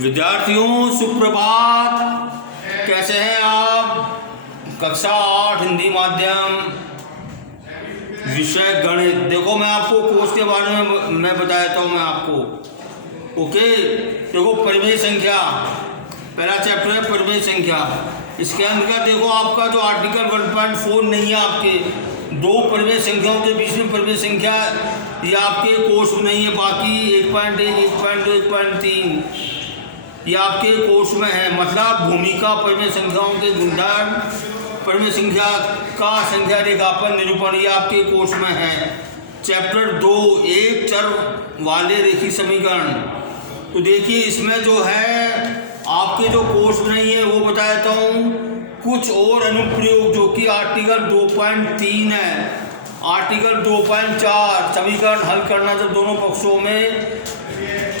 विद्यार्थियों सुप्रभात। कैसे हैं आप? कक्षा 8 हिंदी माध्यम, विषय गणित। देखो मैं आपको कोर्स के बारे में मैं बताता हूँ मैं आपको। ओके, देखो परिमेय संख्या, पहला चैप्टर है परिमेय संख्या। इसके अंदर देखो आपका जो आर्टिकल 1.4 नहीं है, आपके दो परिमेय संख्याओं के बीच में परिमेय संख्या ये आपके कोर्स में नहीं है। बाकी 1.1, 1.2, 1.3 ये आपके कोर्स में है। मतलब भूमिका, परिमेय संख्याओं के गुणधर्म, परिमेय संख्या का संख्या रेखापन निरूपण, ये आपके कोर्स में है। चैप्टर 2 एक चर वाले रेखीय समीकरण। तो देखिए इसमें जो है आपके जो कोर्स में नहीं है वो बता देता हूँ। कुछ और अनुप्रयोग जो कि आर्टिकल 2.3 है, आर्टिकल 2.4 समीकरण हल करना जब दोनों पक्षों में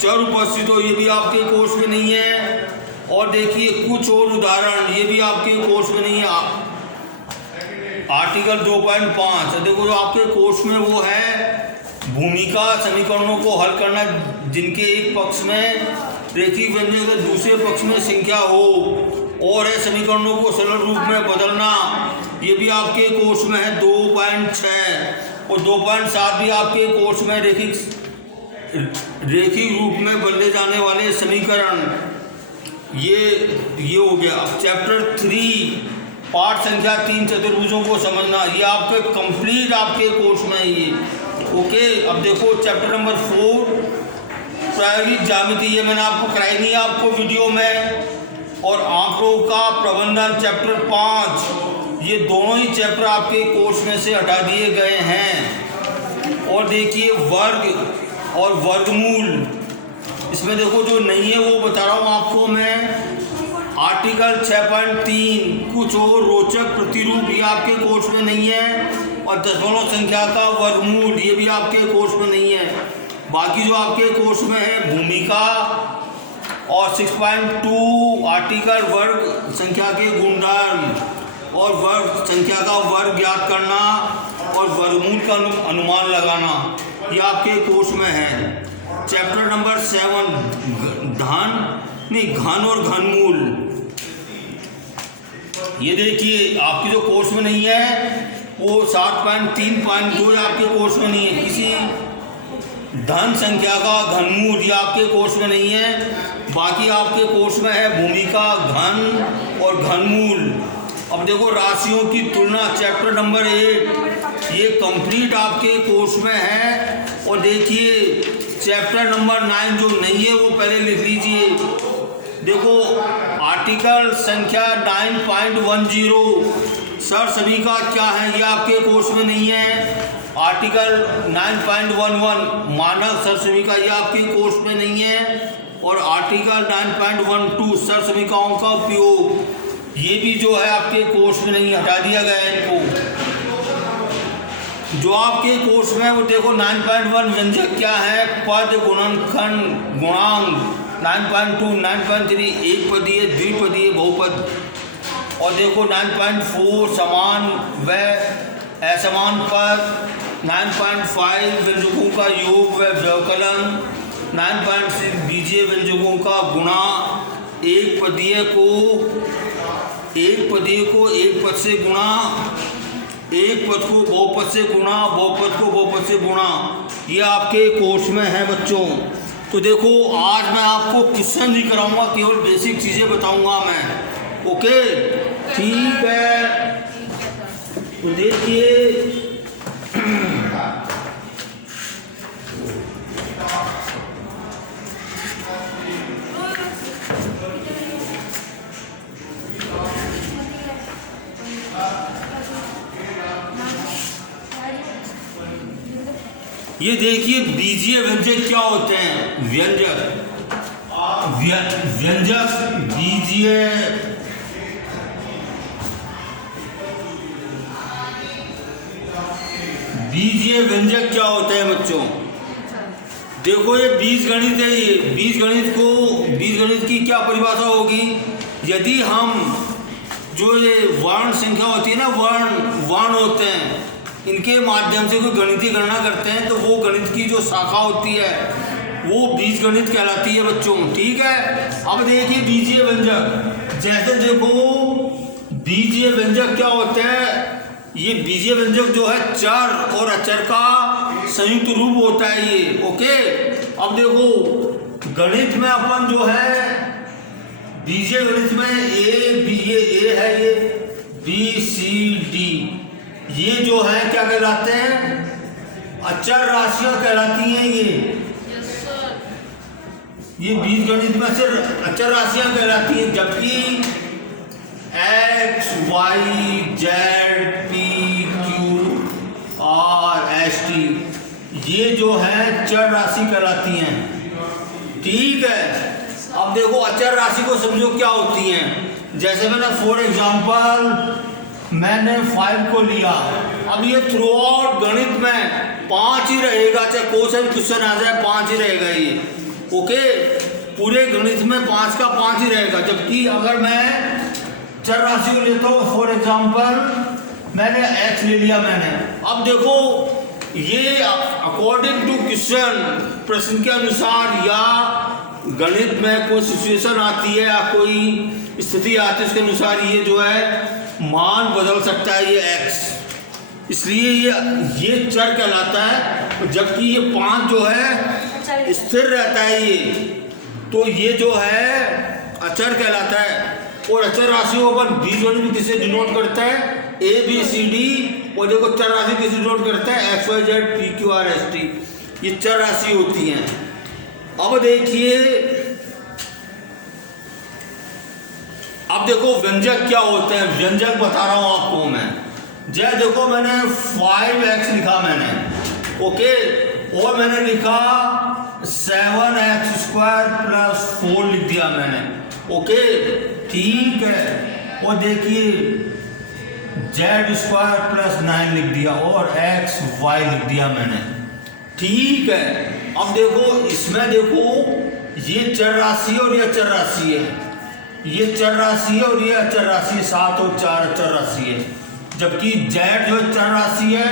चर उपस्थित हो, ये भी आपके कोर्स में नहीं है। और देखिए कुछ और उदाहरण, ये भी आपके कोर्स में नहीं है। आर्टिकल 2.5 देखो जो आपके कोर्स में वो है भूमिका समीकरणों को हल करना जिनके एक पक्ष में रेखीय व्यंजक से दूसरे पक्ष में संख्या हो, और है समीकरणों को सरल रूप में बदलना, ये भी आपके कोर्स में है 2.6। और 2.7 भी आपके कोर्स में रेखीय रूप में बदले जाने वाले समीकरण, ये हो गया। अब चैप्टर 3 पाठ संख्या 3 चतुर्भुजों को समझना, ये आपके कंप्लीट आपके कोर्स में है ये। ओके, अब देखो चैप्टर नंबर 4 प्रायोगिक ज्यामिति, ये मैंने आपको कराई नहीं है आपको वीडियो में। और आंकड़ों का प्रबंधन चैप्टर 5, ये दोनों ही चैप्टर आपके कोर्स में से हटा दिए गए हैं। और देखिए वर्ग और वर्गमूल, इसमें देखो जो नहीं है वो बता रहा हूँ आपको मैं। आर्टिकल 6.3 कुछ और रोचक प्रतिरूप, ये आपके कोर्स में नहीं है। और दशमलव संख्या का वर्गमूल, ये भी आपके कोर्स में नहीं है। बाकी जो आपके कोर्स में है भूमिका, और 6.2 आर्टिकल वर्ग संख्या के गुणधर्म और वर्ग संख्या का वर्ग ज्ञात करना और वर्गमूल का अनुमान लगाना, ये आपके कोर्स में है। चैप्टर नंबर 7 घन और घनमूल, ये देखिए आपके जो कोर्स में नहीं है वो 7.3.2 आपके कोर्स में नहीं है। किसी धन संख्या का घनमूल, ये आपके कोर्स में नहीं है। बाकी आपके कोर्स में है भूमिका, घन और घनमूल। अब देखो राशियों की तुलना चैप्टर नंबर 8, ये कंप्लीट आपके कोर्स में है। और देखिए चैप्टर नंबर 9 जो नहीं है वो पहले लिख लीजिए। देखो आर्टिकल संख्या 9.10 सर सभी का क्या है, ये आपके कोर्स में नहीं है। आर्टिकल 9.11 मानक सर समीका, ये आपके कोर्स में नहीं है। और आर्टिकल 9.12 सर समीकाओं का उपयोग, ये भी जो है आपके कोर्स में नहीं, हटा दिया गया है इनको। जो आपके कोर्स में वो देखो 9.1 व्यंजक क्या है, पद, गुणनखंड, गुणांक। 9.2 9.3 एक पदीय, द्विपदीय, बहुपद। और देखो 9.4 समान व असमान पद। 9.5 व्यंजकों का योग व व्यवकलन। 9.6 बीजीय व्यंजकों का गुणा। एक पदीय को एक पद से गुणा, एक पद को बहुपद से गुणा, बहुपद को बहुपद से गुणा, ये आपके कोर्स में है बच्चों। तो देखो आज मैं आपको क्वेश्चन नहीं कराऊंगा, केवल बेसिक चीज़ें बताऊंगा मैं। ओके ठीक है, तो देखिए ये देखिए बीजीय व्यंजक क्या होते हैं। व्यंजक बीजीय व्यंजक क्या होते हैं बच्चों? देखो ये बीजगणित है। ये बीजगणित की क्या परिभाषा होगी? यदि हम जो ये वर्ण संख्या होती है ना, वर्ण होते हैं, इनके माध्यम से कोई गणितीय गणना करते हैं तो वो गणित की जो शाखा होती है वो बीजगणित कहलाती है बच्चों। ठीक है, अब देखिए बीजीय व्यंजक। जैसे देखो बीजीय व्यंजक क्या होते हैं, ये बीजीय व्यंजक जो है चर और अचर का संयुक्त रूप होता है ये। ओके, अब देखो गणित में अपन जो है बीजीय गणित में ये है, ये बी सी डी, ये जो है क्या कहलाते हैं, अचर राशियां कहलाती हैं ये बीजगणित में से अचर राशियां कहलाती हैं। जबकि X Y Z P Q R S T ये जो है चर राशि कहलाती हैं। ठीक है, अब देखो अचर राशि को समझो क्या होती हैं। जैसे मैंने फॉर एग्जांपल मैंने 5 को लिया, अब ये थ्रू आउट गणित में 5 ही रहेगा, चाहे कोई सा भी क्वेश्चन आ जाए 5 ही रहेगा ये। ओके, पूरे गणित में 5 का 5 ही रहेगा। जबकि अगर मैं चर राशि को लेता हूँ, फॉर एग्जांपल मैंने x ले लिया मैंने, अब देखो ये अकॉर्डिंग टू क्वेश्चन, प्रश्न के अनुसार या गणित में कोई सिचुएशन आती है या कोई स्थिति आती है, उसके अनुसार ये जो है मान बदल सकता है ये x, इसलिए ये चर कहलाता है। जबकि ये 5 जो है स्थिर रहता है ये, तो ये जो है अचर कहलाता है। और अचर राशि को अपन बीजगणित में किसे डिनोट करता है, ए बी सी डी, और देखो चर राशि किसे डिनोट करता है, X Y Z P Q R S T, ये चर राशि होती हैं। अब देखिए, अब देखो व्यंजक क्या होते हैं, व्यंजक बता रहा हूं आपको मैं। जय देखो मैंने 5x लिखा मैंने, ओके, और मैंने लिखा 7x² + 4 लिख दिया मैंने। ओके, ठीक है, और देखिए z² + 9 लिख दिया और x y लिख दिया मैंने। ठीक है, अब देखो इसमें देखो ये चर राशि और ये अचर राशि है, ये चर राशि है और ये अचर राशि है, 7 और 4 अचर राशि है। जबकि z जो है चर राशि है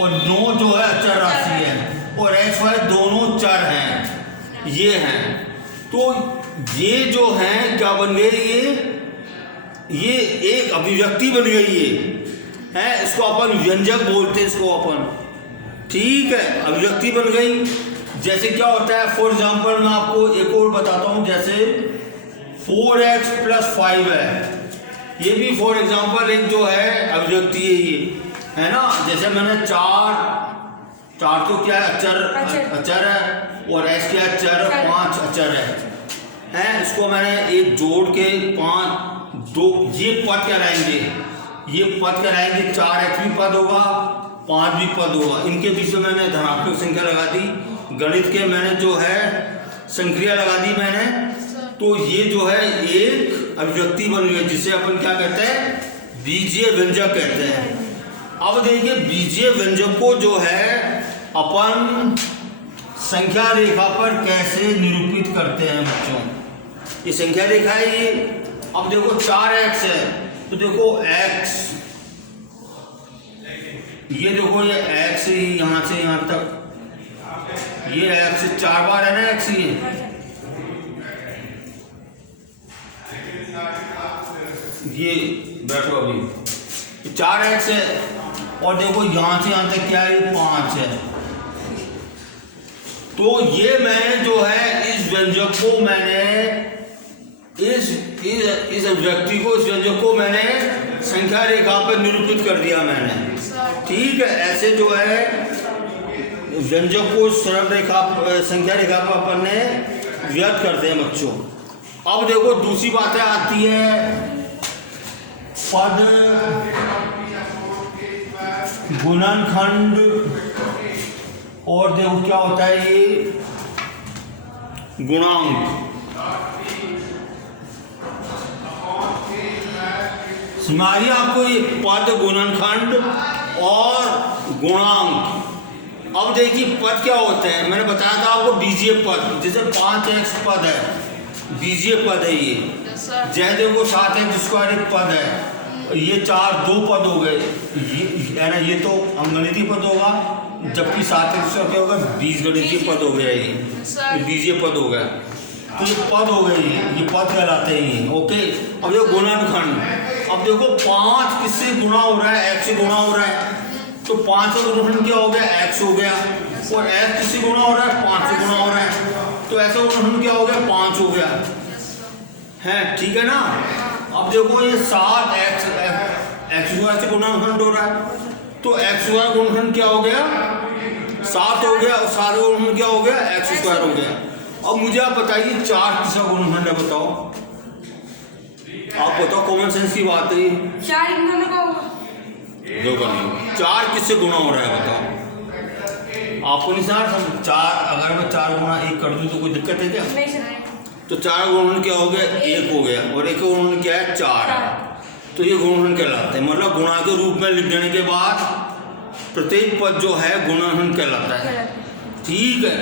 और 9 जो है अचर राशि है, और x y दोनों चर हैं, ये हैं। तो ये जो है क्या बन गए, ये एक अभिव्यक्ति बन गई है, इसको अपन व्यंजक बोलते हैं इसको अपन। ठीक है, अभिव्यक्ति बन गई। जैसे क्या होता है, फॉर एग्जांपल मैं आपको एक और बताता हूं, जैसे 4x + 5 है, ये भी फॉर एग्जांपल एक जो है अभिव्यक्ति है ये, है ना। जैसे मैंने 4 तो क्या है, अचर है, और x क्या है, चर, 5 अचर है, इसको मैंने एक जोड़ के 5 2 ये पद कहलाएंगे, ये पद कहलाएंगे। 4x भी पद होगा, 5 भी पद होगा, इनके बीच में मैंने धनात्मक संख्या लगा दी, गणित के मैंने जो है संक्रिया लगा दी मैंने, तो ये जो है एक अभिव्यक्ति बन गई, जिसे अपन क्या कहते हैं, बीजीय व्यंजक कहते हैं। अब देखिए बीजीय व्यंजक को जो है अपन संख्या रेखा पर कैसे निरूपित करते हैं बच्चों। ये संख्या रेखा है ये, अब देखो 4x है, तो देखो x, ये देखो ये x यहां से यहां तक, ये x 4 बार है ना x, ये बैठो अभी 4x है, और देखो यहां से यहां तक क्या है, 5 है। तो ये मैं जो है इस व्यंजक को मैंने इस व्यक्ति को, इस व्यंजक को मैंने संख्या रेखा पर निरूपित कर दिया मैंने। ठीक है, ऐसे जो है व्यंजक को सरल रेखा, संख्या रेखा पर अपन ने व्यक्त करते हैं बच्चों। अब देखो दूसरी बातें आती है, पद, गुणनखंड, और देखो क्या होता है ये गुणांक। सुनाइए आपको ये पद, गुणनखंड और गुणांक। अब देखिए पद क्या होते हैं, मैंने बताया था आपको बीजीय पद, जैसे 5x पद है, बीजीय पद है ये। जैसे देखो 7x² एक पद है, ये 2 पद हो गए, ये है ना, ये तो अंगणितीय पद होगा, जबकि 7x क्या होगा, बीजगणितीय पद हो गया ये बीजीय पद हो गया। तो ये पद हो गए, ये पद कहलाते हैं ये। ओके, अब ये गुणनखंड। अब देखो 5 किससे गुणा हो रहा है, x से गुणा हो रहा है, तो 5 का गुणनखंड क्या हो गया, x हो गया। और x किससे गुणा हो रहा है, 5 से गुणा हो रहा है, तो ऐसा गुणनखंड क्या हो गया, 5 हो गया है। ठीक है ना। अब देखो ये 7x x² से गुणनखंड हो रहा है, तो x² गुणनखंड क्या हो गया, 7 हो गया, और 7 का गुणनखंड क्या हो गया, x² हो गया। अब मुझे आप बताइए 4 किसका गुणनखंड है, बताओ आप बताओ, कॉमन सेंस की बात है। 4 इन दोनों का होगा, दो का नहीं, 4 किससे गुणा हो रहा है बताओ, आपको नहीं सर 4, अगर मैं 4 गुणा 1 कर दूं तो कोई दिक्कत है क्या? नहीं सर। तो 4 गुणनखंड क्या हो गया, 1 हो गया, और 1 का गुणनखंड क्या है, 4 है। तो ये गुणनखंड कहलाते हैं, मतलब गुणा के रूप में लिख देने के बाद प्रत्येक पद जो है गुणनखंड कहलाता है। ठीक है,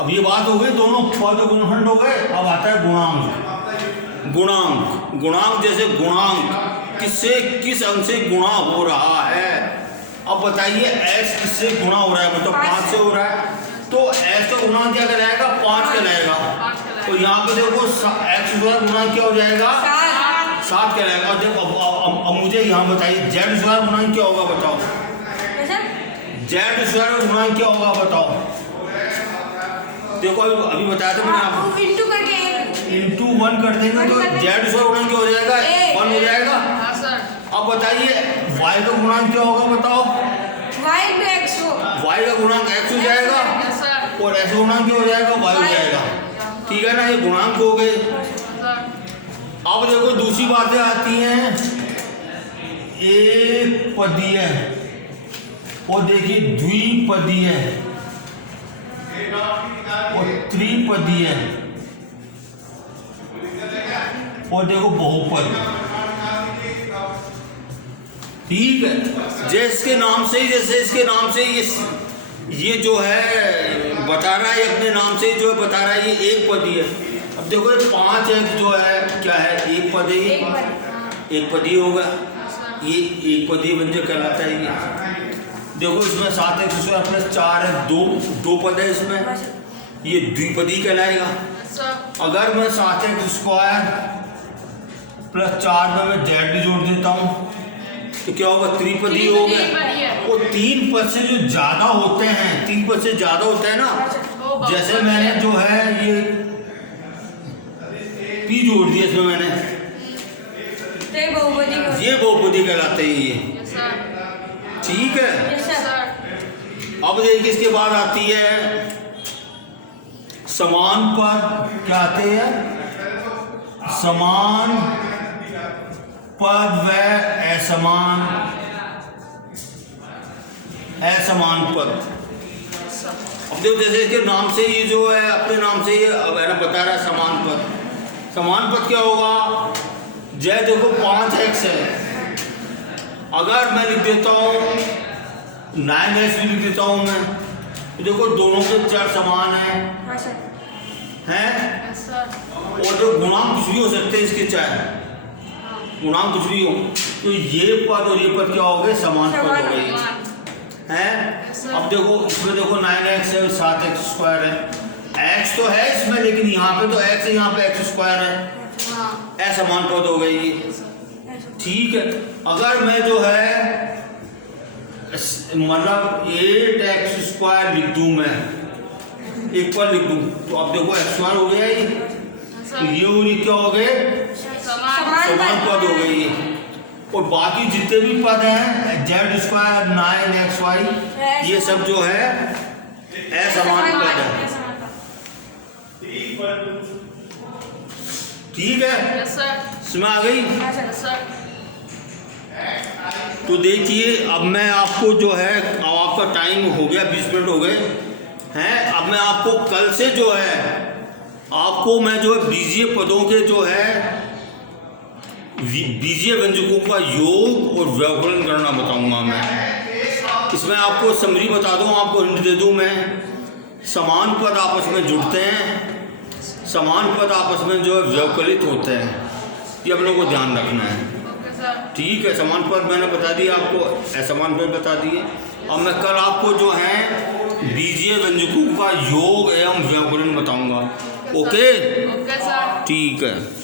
अब ये बात हो गई, दोनों पद गुणनखंड हो गए। अब आता है गुणांक। गुणांक जैसे गुणांक किससे किस अंक से गुणा हो रहा है। अब बताइए x किससे गुणा हो रहा है, मतलब 5 से हो रहा है, तो x का गुणांक क्या कहलाएगा, 5 कहलाएगा। तो यहाँ पे देखो x² गुणांक क्या हो जाएगा, 7 कहलाएगा। देखो अब मुझे यहाँ बताइए z² गुणांक क्या होगा, बताओ z² गुणांक क्या होगा, बताओ। देखो अभी बताया था मैंने आपको, इंटू करके इंटू 1 कर देंगे तो z² गुणांक क्या हो जाएगा, 1 हो जाएगा। अब बताइए y का गुणांक क्या होगा, बताओ। y पे x हो, y का गुणांक x हो जाएगा, और x का गुणांक क्या हो जाएगा, y हो जाएगा। ठीक है ना, ये गुणांक हो गए। अब देखो दूसरी बातें आती हैं, एक पदीय और देखिए द्विपदीय और त्रिपदीय और देखो बहुपद। ठीक है, जैसे नाम से ही, जैसे इसके नाम से ये जो है बता रहा है, अपने नाम से जो है बता रहा है, ये एक पदी है। अब देखो ये 5x जो है क्या है, एक पद है, ये एक पदी होगा, ये एक पदी व्यंजक कहलाता है। ये देखो इसमें 7x² प्लस 4 है, दो पद है इसमें, ये द्विपदी कहलाएगा। अगर मैं 7x² प्लस 4 में मैं z जोड़ देता हूँ तो क्या होगा, त्रिपदी हो गया। वो 3 पद से जो ज्यादा होते हैं, 3 पद से ज्यादा होता है ना, जैसे मैंने जो है ये p जोड़ दिया इसमें मैंने, ये बहुपदी कहलाते हैं ये। ठीक है, अब देखिए इसके बाद आती है समान पद। क्या आते हैं, समान पद व असमान पद। अब देखो जैसे इसके नाम से ये जो है, अपने नाम से ये बता रहा है समान पद। समान पद क्या होगा, जय देखो 5x है, अगर मैं लिख देता हूँ 9x भी लिख देता हूँ मैं, तो देखो दोनों के चर समान हैं, और जो गुणांक कुछ भी हो सकते हैं इसके, चाहे गुणांक कुछ भी हो, तो ये पद और ये पद क्या हो गए, समान पद हो गए हैं। अब देखो इसमें देखो 9x है और 7x² है, x तो है इसमें, लेकिन यहाँ पे तो x है, यहाँ पे x² है, असमान पद हो गई ये। ठीक है, अगर मैं जो है मतलब 8x² लिख दूं, मैं एक पर लिख दूं, तो अब देखो x² हो गया ये, तो ये और ये क्या हो गए, समान पद हो गई ये। और बाकी जितने भी पद हैं z², 9xy, ये सब जो है असमान पद है। ठीक है, इसमें आ गई। तो देखिए अब मैं आपको जो है, अब आपका टाइम हो गया, 20 मिनट हो गए हैं। अब मैं आपको कल से जो है, आपको मैं जो है बीजीय पदों के जो है बीजीय व्यंजकों का योग और व्याकरण करना बताऊंगा मैं। इसमें आपको समरी बता दूं, आपको हिंट दे दूं मैं, समान पद आपस में जुड़ते हैं, समान पद आपस में जो है व्यवकलित होते हैं, ये आप लोगों को ध्यान रखना है। ठीक है, समान पद मैंने बता दिया आपको, असमान पद बता दिए। अब मैं कल आपको जो है बीजीय व्यंजकों का योग एवं व्याकरण बताऊंगा। Okay okay sir. ठीक है।